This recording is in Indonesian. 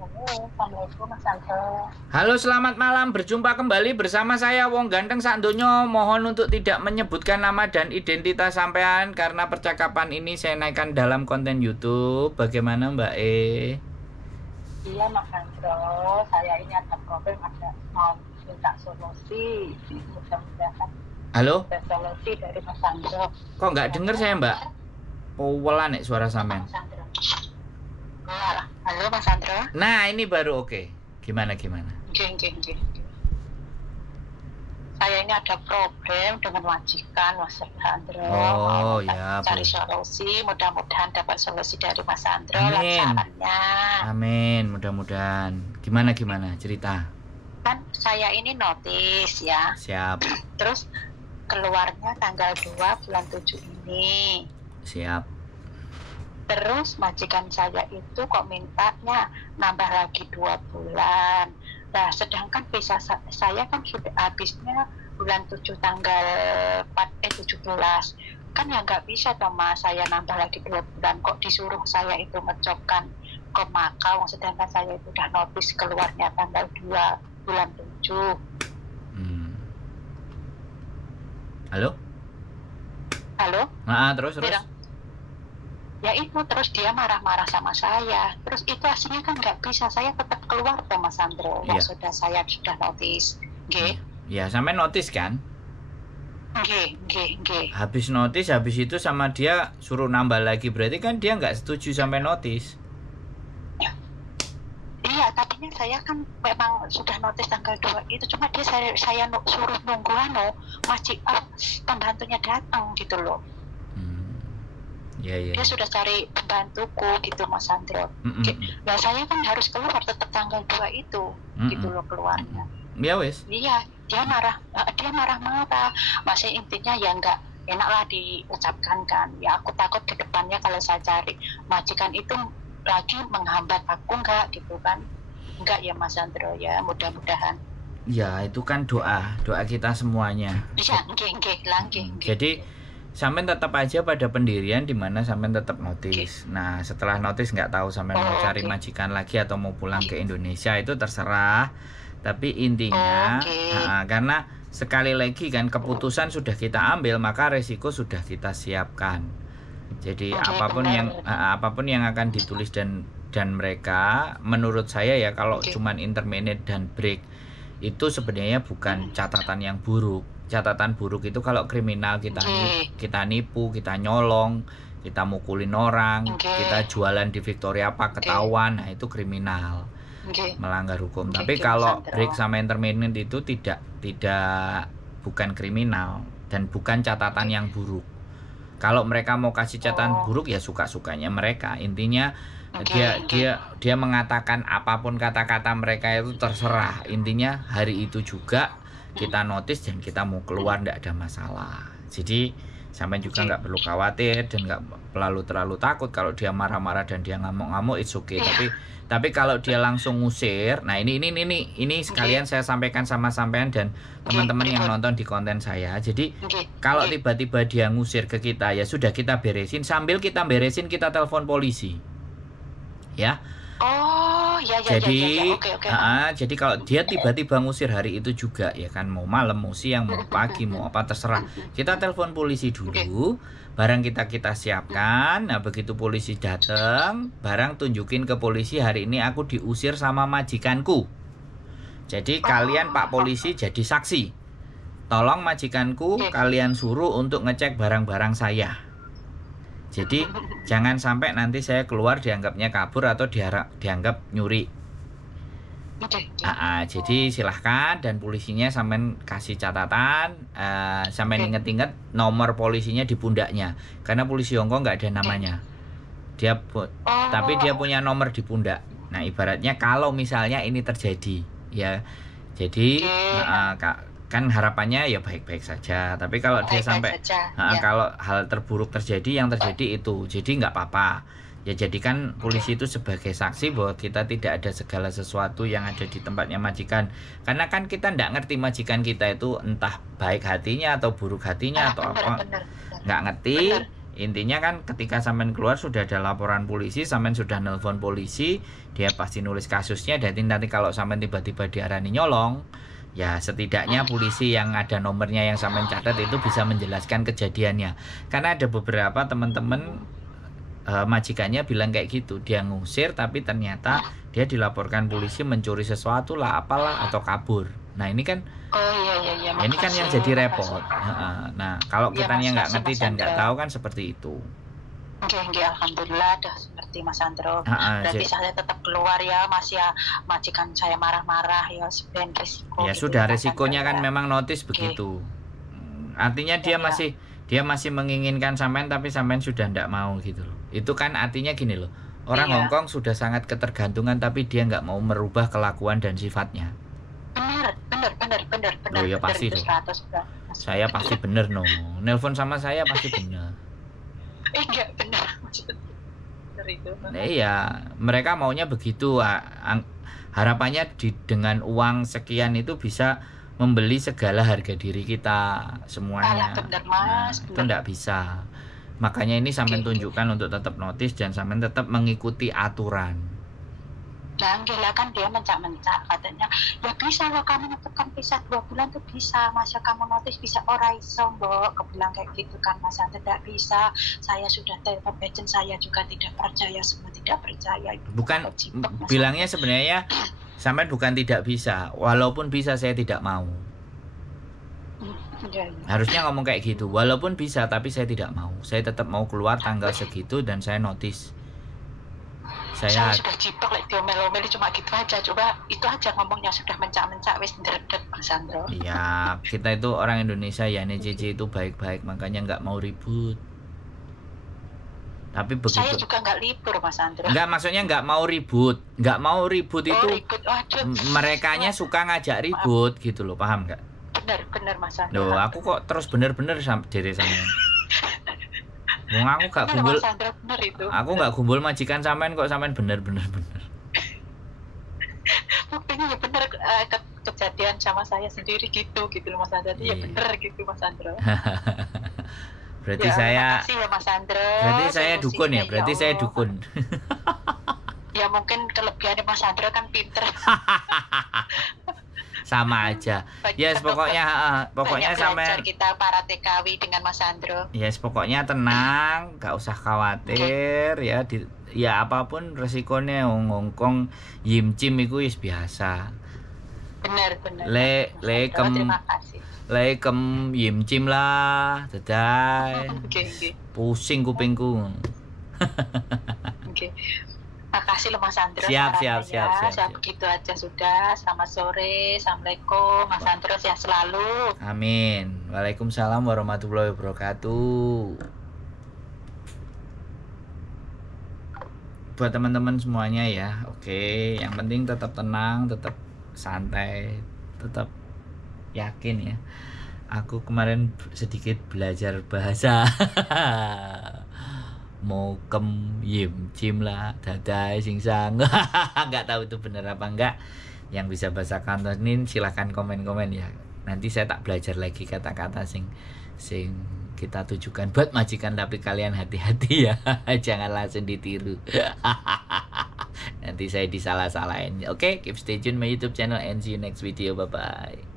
Halo, Assalamualaikum Mas Andro. Halo, selamat malam. Berjumpa kembali bersama saya Wong Ganteng sak donya. Mohon untuk tidak menyebutkan nama dan identitas sampean karena percakapan ini saya naikkan dalam konten YouTube. Bagaimana Mbak E? Iya Mas Andro, saya ini ada problem, ada mau minta solusi. Mudah-mudahan Halo? ada solusi dari Mas Andro. Kok nggak denger saya Mbak? Powelan nek suara sampean. Mas Andro. Halo Mas Andro. Nah, ini baru oke. Gimana? Geng. Saya ini ada problem dengan majikan Mas Andro. Oh, mau ya, cari boleh. solusi, mudah-mudahan dapat solusi dari Mas Andro. Amin. Sarannya. Amin, mudah-mudahan. Gimana cerita? Kan saya ini notis ya. Siap. Terus keluarnya tanggal 2 bulan 7 ini. Siap. Terus majikan saya itu kok mintanya nambah lagi 2 bulan. Nah, sedangkan visa saya kan sudah habisnya bulan 7 tanggal 17. Kan ya nggak bisa toh Mas, saya nambah lagi 2 bulan. Kok disuruh saya itu ngecopkan ke Makau, sedangkan saya itu udah notis keluarnya tanggal 2 bulan 7. Halo? Halo? Nah, terus. Bilang, ya itu terus dia marah-marah sama saya. Terus itu aslinya kan nggak bisa, saya tetap keluar tuh Mas Andro. Iya. Yang saya sudah notis. Ya, sampai notis kan? G. Habis notis, habis itu sama dia suruh nambah lagi. Berarti kan dia nggak setuju sampai notis. Iya, tadinya saya kan memang sudah notis tanggal 2 itu. Cuma dia saya suruh nunggu pembantunya datang gitu loh. Iya. Dia sudah cari pembantuku gitu Mas Andro. Nah saya kan harus keluar tetap tanggal 2 itu gitu loh keluarnya. Ya wes. Iya, dia marah-marah. Masih intinya ya nggak enak lah diucapkan kan. Ya aku takut ke depannya kalau saya cari majikan itu lagi menghambat aku nggak gitu kan. Enggak ya Mas Andro ya, mudah-mudahan. Ya itu kan doa kita semuanya. Iya, nggih. Jadi sampean tetap aja pada pendirian di mana sampean tetap notis. Nah, setelah notis nggak tahu sampean mau cari majikan lagi atau mau pulang ke Indonesia itu terserah. Tapi intinya karena sekali lagi kan keputusan sudah kita ambil, maka resiko sudah kita siapkan. Jadi apapun yang akan ditulis dan mereka menurut saya ya kalau cuman intermediate dan break itu sebenarnya bukan catatan yang buruk. Catatan buruk itu kalau kriminal kita nipu, kita nyolong, kita mukulin orang, kita jualan di Victoria Park ketahuan, nah itu kriminal, melanggar hukum. Tapi kalau break sama intermittent itu bukan kriminal dan bukan catatan yang buruk. Kalau mereka mau kasih catatan buruk ya suka-sukanya mereka. Intinya dia mengatakan apapun kata-kata mereka itu terserah. Intinya hari itu juga kita notis dan kita mau keluar tidak ada masalah. Jadi sampai juga nggak perlu khawatir dan nggak terlalu takut kalau dia marah-marah dan dia ngamuk-ngamuk, it's okay. Tapi kalau dia langsung ngusir, nah ini sekalian saya sampaikan sama sampean dan teman-teman yang nonton di konten saya. Jadi kalau tiba-tiba dia ngusir ke kita, ya sudah kita beresin. Sambil kita beresin kita telepon polisi, ya. Jadi kalau dia tiba-tiba ngusir hari itu juga ya kan, mau malam, mau siang, mau pagi, mau apa terserah. Kita telepon polisi dulu, barang kita siapkan. Nah begitu polisi datang, barang tunjukin ke polisi hari ini aku diusir sama majikanku. Jadi kalian Pak Polisi jadi saksi. Tolong majikanku kalian suruh untuk ngecek barang-barang saya. Jadi jangan sampai nanti saya keluar dianggapnya kabur atau dianggap nyuri. Jadi silahkan dan polisinya sampean kasih catatan, sampean inget-inget nomor polisinya di pundaknya. Karena polisi Hongkong nggak ada namanya. Tapi dia punya nomor di pundak. Nah ibaratnya kalau misalnya ini terjadi, ya. Jadi kan harapannya ya baik-baik saja. Tapi kalau dia sampai kalau hal terburuk terjadi, yang terjadi itu, jadi nggak apa-apa. Ya jadikan polisi itu sebagai saksi bahwa kita tidak ada segala sesuatu yang ada di tempatnya majikan. Karena kan kita nggak ngerti majikan kita itu entah baik hatinya atau buruk hatinya atau apa. Nggak ngerti. Intinya kan ketika sampean keluar sudah ada laporan polisi, sampean sudah nelpon polisi, dia pasti nulis kasusnya. Dan nanti kalau sampean tiba-tiba diarani nyolong, ya setidaknya polisi yang ada nomornya yang sampean catat itu bisa menjelaskan kejadiannya. Karena ada beberapa teman-teman majikannya bilang kayak gitu, dia ngusir tapi ternyata dia dilaporkan polisi mencuri sesuatu lah, apalah, atau kabur. Nah ini kan iya, ini kan yang jadi repot. Nah kalau Ya, kitanya nggak makasih, ngerti Mas dan nggak Andra. tahu kan seperti itu. Oke, alhamdulillah dah seperti Mas Andro. Berarti Jadi- saya tetap keluar ya, Mas ya. Majikan saya marah-marah ya, sebenarnya risiko. ya gitu sudah, Mas resikonya Andro, kan ya. memang notis begitu. Artinya dia Ya. masih menginginkan sampean tapi sampean sudah nggak mau gitu loh. Itu kan artinya gini loh. Orang Iya. Hongkong sudah sangat ketergantungan tapi dia nggak mau merubah kelakuan dan sifatnya. Benar. Loh, ya benar, pasti itu tuh. 100 Mbak. Saya pasti bener no. Nelpon sama saya pasti bener. Enggak benar. Benar itu. Nah, iya, mereka maunya begitu. Harapannya dengan uang sekian itu bisa membeli segala harga diri kita semuanya. Alah, benar, Mas. Itu enggak bisa. Makanya ini sampean Oke. tunjukkan untuk tetap notis dan sampean tetap mengikuti aturan. Nah, gila kan dia mencak-mencak katanya, ya bisa loh kamu netepkan visa 2 bulan tuh bisa, masa kamu notis bisa ora iso mbok, kebilang kayak gitu kan Mas, tidak bisa, saya sudah telepon agent saya juga tidak percaya, semua tidak percaya. Bukan Cipek, Mas. bilangnya sebenarnya sampean bukan tidak bisa, walaupun bisa saya tidak mau. Iya. Harusnya ngomong kayak gitu, walaupun bisa tapi saya tidak mau. Saya tetap mau keluar tanggal segitu dan saya notis. Saya Saya sudah cipek like diomel-omel cuma gitu aja, coba itu aja ngomongnya sudah mencak-mencak wis ndredeg Mas Andro. Iya, kita itu orang Indonesia ya, NCC itu baik-baik, makanya nggak mau ribut. Tapi Saya begitu, juga nggak libur Mas Andro. nggak, maksudnya nggak mau ribut itu Ribut, waduh. merekanya suka ngajak ribut gitu loh, paham nggak? Benar Mas Andro. Loh, aku kok terus bener-bener dari sampean. Wong aku gak Benar, kumpul, Mas Andro, benar itu. aku nggak kumpul majikan sampean kok sampean bener-bener. Buktinya ya benar, kejadian sama saya sendiri gitu loh Mas Andro. Ya Iya. benar gitu Mas Andro. Berarti Ya, saya makasih ya Mas Andro. berarti saya dukun ya, Solusinya, berarti saya Allah. dukun. Ya mungkin kelebihannya Mas Andro kan pinter. Sama aja. Yes, pokoknya Banyak sampean belajar kita para TKW dengan Mas Andro. yes, pokoknya tenang, gak usah khawatir ya. Ya apapun resikonya Hongkong Yim-Cim itu is biasa. Benar. Le Mas Andro, kem terima kasih. kem Yim-Cim lah, dadai. Oke. Pusing kupingku. Oke. Makasih loh Mas Andro. Siap. Saya begitu aja sudah. Selamat sore. Assalamualaikum. Mas Andro sehat selalu. Amin. Waalaikumsalam warahmatullahi wabarakatuh. Buat teman-teman semuanya ya, oke. Yang penting tetap tenang, tetap santai, tetap yakin ya. Aku kemarin sedikit belajar bahasa. Mau kem yim cim lah dadai singsang. Nggak tahu itu bener apa enggak. Yang bisa bahasa Kantonin silahkan komen-komen ya. Nanti saya tak belajar lagi kata-kata sing kita tujukan buat majikan, tapi kalian hati-hati ya. Jangan langsung ditiru. Nanti saya disalah-salahin. Oke, keep stay tune my YouTube channel and see you next video. Bye bye.